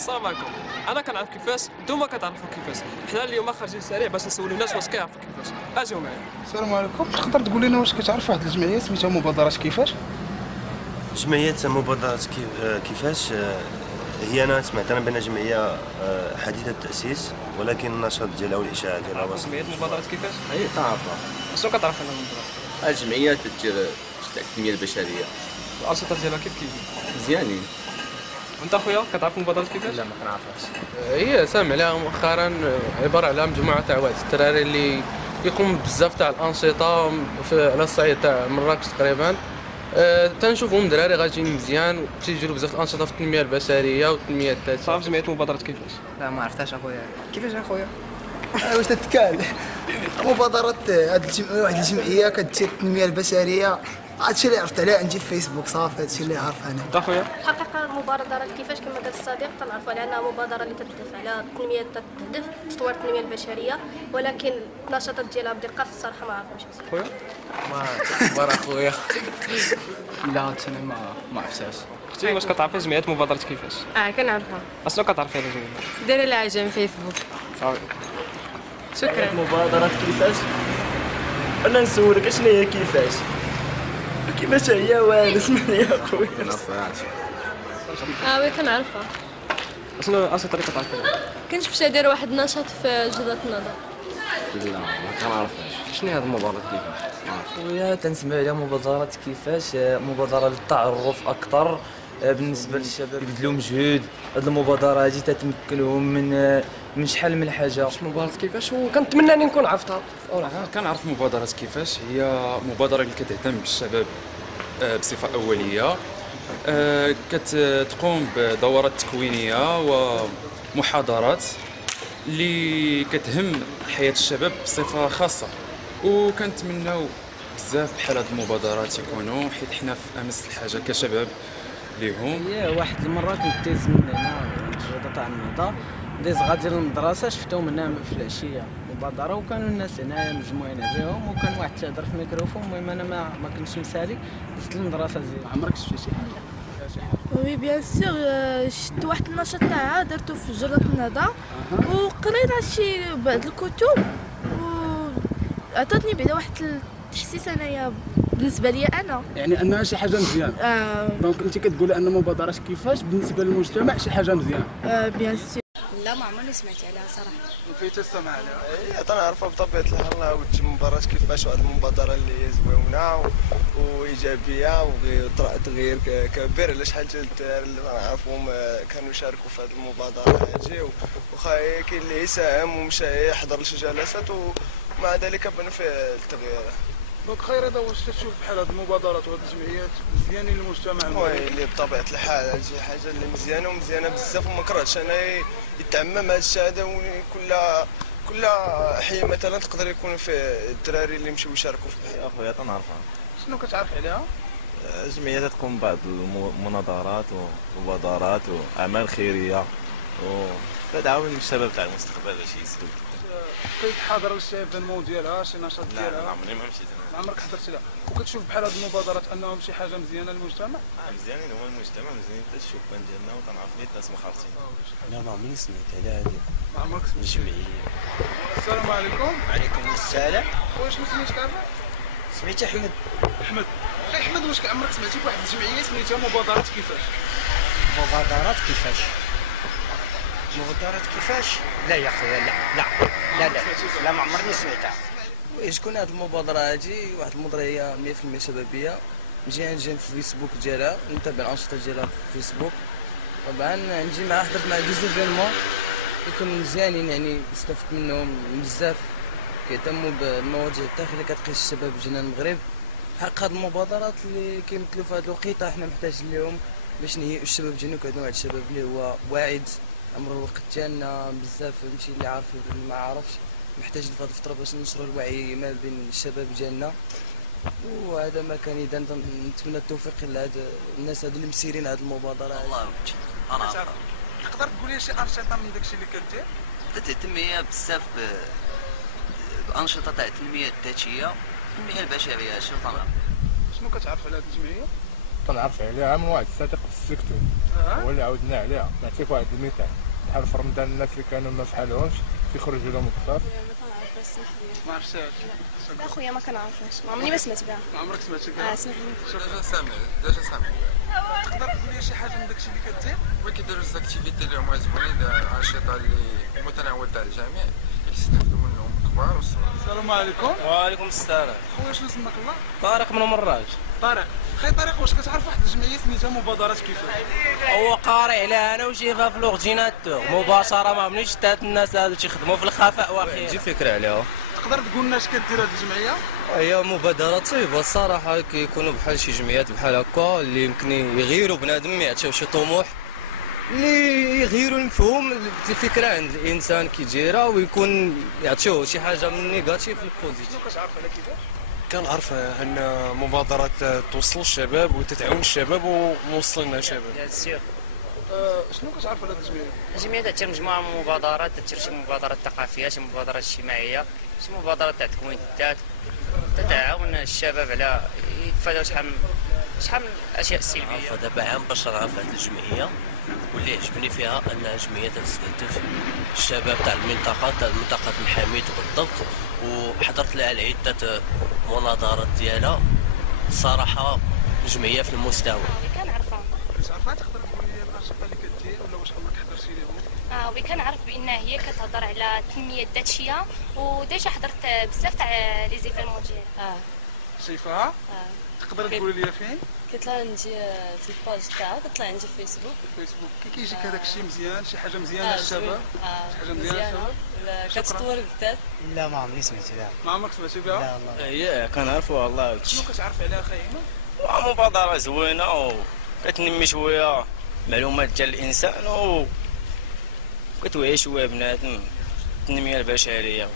السلام عليكم. انا كنعرف كيفاش، نتوما كتعرفوا كيفاش. حنا اليوم خارجين سريع باش نسولوا الناس واش كيعرفوا كيفاش. اجيو معايا. السلام عليكم. تقدر تقول لنا واش كتعرف واحد الجمعيه سميتها مبادرة كيفاش؟ جمعية مبادرة كيفاش هي أنا سمعت بأنها جمعية حديثة التأسيس، ولكن النشاط ديالها والإشاعة ديالها واسع. جمعية مبادرة كيفاش؟ هي تعرفها. شنو كتعرف على المبادرة؟ الجمعية تدير التنمية البشرية. الأنشطة ديالها كيف مزيانين. وانت اخويا كتعرف مبادرة كيفاش؟ لا ما كنعرفهاش. هي سامع عليها مؤخرا، عباره على مجموعه تاع واحد الدراري اللي يقوم بزاف تاع الانشطه على الصعيد تاع مراكش تقريبا. تنشوفهم دراري غاديين مزيان، تيديروا بزاف الانشطه في التنميه البشريه والتنميه الذاتيه. تعرف جمعية مبادرة كيفاش؟ لا ما عرفتهاش اخويا. كيفاش اخويا؟ واش تتكال مبادرة واحد الجمعية كدير التنمية البشرية. هادشي اللي عرفت عليه عندي في فيسبوك صافي، هادشي اللي عارف انا. انت اخويا؟ الحقيقه مبادرة كيفاش كما قال الصديق تنعرفوا على انها مبادره اللي تهدف على التنميه، تهدف تطوير التنميه البشريه، ولكن النشاطات ديالها بدقه في الصراحه ما عرفوش. اخويا؟ ما تكبر اخويا. لا انا ما عرفتهاش. اختي واش كتعرفي جمعية مبادرة كيفاش؟ كنعرفها. اشنو كتعرفي على الجمعية؟ دايره لها عجم فيسبوك. صافي. شكرا. مبادرة كيفاش؟ أنا نسولك اشنو هي كيفاش؟ كيفاش هي والو اسمعني يا خويا. وي كنعرفها. اشنو الأنشطة اللي كتعرفي؟ كنت مشى داير واحد النشاط في جدة النظر. لا ما كنعرفهاش. شنو هي هذه المبادرة كيفاش؟ خويا تنسمع على مبادرة كيفاش مبادرة للتعرف أكثر بالنسبة للشباب يبذلوا مجهود. هذه المبادرة هذه تتمكنهم من شحال من حاجة. مبادرة كيفاش وكنتمنى اني نكون عرفتها. كنعرف مبادرة كيفاش هي مبادرة اللي كتهتم بالشباب بصفة أولية. كتقوم بدورات تكوينية ومحاضرات اللي كتهم حياة الشباب بصفة خاصة، وكنتمناو بزاف بحال هاد المبادرات يكونوا، حيت حنا في امس الحاجه كشباب ليهم. هي واحد المره كنت دايز من هنا الجدة تاع النهضه، دايز غادي للمدرسه، شفتهم هنا في العشيه مبادره، وكانوا الناس هنايا مجموعين عليهم، وكان واحد تهضر في الميكروفون. المهم انا ما كنتش مسالي، دزت للمدرسه زيد. عمرك شفتي شي حاجة؟ وي بيان سور، شفت واحد النشاط تاعها درتو في جرة النهضة، وقرينا شي بعض الكتب، وعطاتني بعدا واحد التحسيس انايا بالنسبه لي انا، يعني انها شي حاجة مزيانة. دونك انت كتقولي ان مبادرة كيفاش بالنسبة للمجتمع شي حاجة مزيانة. بيان سور. لا ما عمرني سمعت عليها صراحه. كيف تستمع عليها؟ هي تنعرفها بطبيعة الحال، ودي مباراة كيفاش واحد المبادرة اللي زوينة وإيجابية وطرأ تغيير كبير على شحال ديال الدراري اللي تنعرفهم كانوا يشاركوا في هذه المبادرة هذه، وخا كاين اللي يساهم ومشى يحضر لشي جلسات ومع ذلك بان فيه التغيير. دونك خير هذا واش تشوف بحال هاد المبادرات وهاد الجمعيات مزيانين للمجتمع المغربي؟ اللي بطبيعة الحال هذه شي حاجة اللي مزيانة ومزيانة بزاف، وما كرهتش انا يتعمم هذا الشيء هذا، كل حي مثلا تقدر يكون فيه الدراري اللي يمشيو يشاركوا في اخويا تنعرفها. شنو كتعرف عليها؟ جمعية تقوم بعض المناظرات ومبادرات وأعمال خيرية وتدعم الشباب تاع المستقبل باش يزيدوا. كيف حاضر لشي ايفينمون ديالها، شي نشاط ديالها؟ لا عمري ما مشيت انا. ما عمرك حضرتي لها؟ وكتشوف بحال هاد المبادرات انهم شي حاجه مزيانه للمجتمع؟ مزيانين هما المجتمع، مزيانين حتى الشبان ديالنا، وتنعرف ليه الناس مخالطين. لا ما عمرني سمعت على هذه. ما عمرك سمعت؟ الجمعية. السلام عليكم. وعليكم السلام. واش سميتك عارفه؟ سميتي أحمد. احمد. اخي احمد، واش عمرك سمعتي بواحد الجمعيه سميتها مبادرة كيفاش؟ مبادرات كيفاش؟ مبادرات كيفاش؟ لا يا خويا، لا ما عمرني سمعتها. شكون هذه المبادرة هذه؟ واحد المبادرة هي 100% شبابية، مزيان جاي في الفيسبوك ديالها، نتابع الأنشطة ديالها في الفيسبوك. طبعا نجي معها، حضرت مع ديزيفينمون يكونوا مزيانين، يعني استفدت منهم بزاف، كيهتموا بالمواضيع الداخلية كتقيس الشباب ديالنا المغرب. حق هاد المبادرات اللي كيمثلوا في هاد الوقيته حنا محتاجين لهم باش نهيئوا الشباب ديالنا، كيعطيو واحد الشباب اللي هو واعد. امر الوقت ديالنا بزاف فهمتي، اللي عارف واللي ما عارفش، محتاجين في هاد الفتره باش ننشروا الوعي ما بين الشباب ديالنا. وهذا ما كان اذا نتمنى التوفيق لهاد الناس هادو اللي مسيرين هاد المبادره. الله يوفقك. انا عارف. تقدر تقول لي شي انشطه من داكشي اللي كدير؟ تهتم هي بزاف بأنشطة تاع التنمية الذاتية والتنمية البشرية. شنو تنعرف؟ شنو كتعرف على هاد الجمعيه؟ كنعرف عليها من واحد الصديق في السكتور، هو اللي عاودنا عليها. نعطيك واحد المثال، بحال في رمضان الناس اللي كانوا ما فحالهمش كيخرجوا لهم الضيف. ما عرفتش. لا خويا ما كنعرفهاش، ما عمرني ما سمعت بها. ما عمرك سمعتي بها؟ سمعت ديجا سامع. تقدر تقول لي شي حاجه من داكشي اللي كدير؟ وي كيديروا زاكتيفيتي اللي هما زوينين، انشطه اللي متناوله على الجميع كيستافدوا منهم الكبار والصغار. السلام عليكم. وعليكم السلام. خويا شنو سماك الله؟ طارق من مراج. طارق، خي طارق واش كتعرف واحد الجمعيه سميتها مبادرات كفاح؟ هو قاري عليها انا وجيبها في لورديناتور مباشره، ما عمرنيش شتات الناس هادو تيخدموا في الخفاء واخيرا. عندي فكره عليها. تقدر تقول لنا اش كدير هاد الجمعيه؟ هي مبادرات طيبه الصراحه، كيكونوا بحال شي جمعيات بحال هكا اللي يمكن يغيروا بنادم، يعطيو شي طموح اللي يغيروا المفهوم الفكره عند الانسان كي دايره، ويكون يعطيوه شي حاجه من نيجاتيف للبوزيتيف. شنو كتعرف على كيفاش؟ كنعرف ان مبادرات توصل الشباب وتتعاون الشباب ونوصل لنا شباب. شنو كتعرف على هاد الجمعيه؟ الجمعيه تأثير مجموعه من المبادرات، تأثير شي مبادرات ثقافيه، شي مبادرات اجتماعيه، شي مبادرات تاع تكوين الذات، تتعاون الشباب على يتفاداو شحال من الاشياء السلبيه. دابا عام باش نعرف هذه الجمعيه، واللي عجبني فيها انها جمعيه تستهدف الشباب تاع المنطقه الحميد بالضبط، وحضرت لها عده مناظرات ديالها. الصراحه جمعيه في المستوى. كنعرفها. كتعرفها؟ تقدر تقول لي الانشطه اللي كدير ولا واش عمرك حضرتي لهم؟ وي كنعرف بان هي كتهضر على التنميه الذاتيه، وديجا حضرت بزاف تاع لي زيفيرمون ديالها. شايفاها؟ تقدر تقولي لي فين؟ كيطلع عندي في الباج تاعها، كيطلع عندي في فيسبوك. فيسبوك كي كيجيك هذاك الشيء مزيان، شي حاجه مزيانه للشباب؟ شي حاجه مزيانه الشباب؟ كتطور الذات؟ لا ما عمري سمعت بها. ما عمرك سمعتي بها؟ لا والله. هي كنعرفوها والله. شنو كتعرف عليها خايمه؟ مبادره زوينه وكتنمي شويه معلومات ديال الانسان وكتوعي شويه بنادم التنميه البشريه.